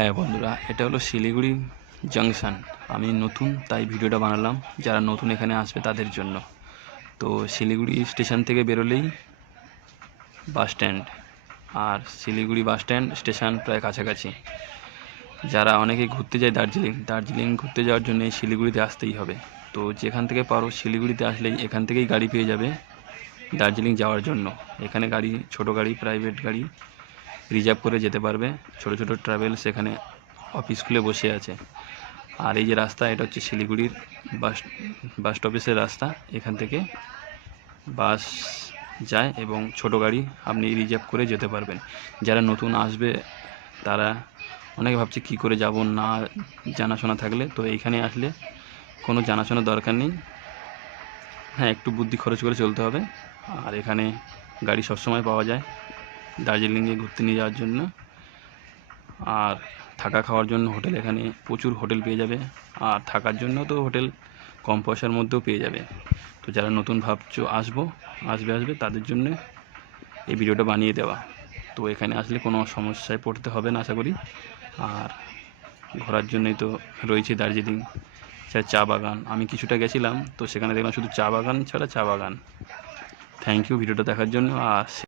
হ্যাঁ বন্ধুরা, এটা হলো শিলিগুড়ি জাংশন আমি নতুন, তাই ভিডিওটা বানালাম। যারা নতুন এখানে আসবে তাদের জন্য। তো শিলিগুড়ি স্টেশন থেকে বেরোলেই বাস স্ট্যান্ড আর শিলিগুড়ি বাস স্ট্যান্ড স্টেশন প্রায় কাছাকাছি। যারা অনেকে ঘুরতে যায় দার্জিলিং দার্জিলিং ঘুরতে যাওয়ার জন্য শিলিগুড়িতে আসতেই হবে। তো যেখান থেকে পারো শিলিগুড়িতে আসলেই এখান থেকেই গাড়ি পেয়ে যাবে দার্জিলিং যাওয়ার জন্য। এখানে গাড়ি, ছোট গাড়ি প্রাইভেট গাড়ি রিজার্ভ করে যেতে পারবে। ছোট ছোট ট্রাভেল সেখানে অফিস খুলে বসে আছে। আর এই যে রাস্তা, এটা হচ্ছে শিলিগুড়ির বাস বাস স্টপেজের রাস্তা। এখান থেকে বাস যায় এবং ছোট গাড়ি আপনি রিজার্ভ করে যেতে পারবেন। যারা নতুন আসবে, তারা অনেকে ভাবছে কী করে যাব না জানাশোনা থাকলে। তো এইখানে আসলে কোনো জানাশোনার দরকার নেই। হ্যাঁ একটু বুদ্ধি খরচ করে চলতে হবে। আর এখানে গাড়ি সবসময় পাওয়া যায়। দার্জিলিংয়ে ঘুরতে নিয়ে যাওয়ার জন্য। আর থাকা খাওয়ার জন্য হোটেল এখানে প্রচুর হোটেল পেয়ে যাবে। আর থাকার জন্য তো হোটেল কম পয়সার মধ্যেও পেয়ে যাবে। তো যারা নতুন ভাবছ আসব, আসবে আসবে, তাদের জন্য এই ভিডিওটা বানিয়ে দেওয়া। তো এখানে আসলে কোনো সমস্যায় পড়তে হবে না, আশা করি। আর ঘোরার জন্যই তো রয়েছে দার্জিলিং। স্যার চা বাগান। আমি কিছুটা গেছিলাম, তো সেখানে দেখলাম শুধু চা বাগান ছাড়া চা বাগান। থ্যাংক ইউ ভিডিওটা দেখার জন্য, আর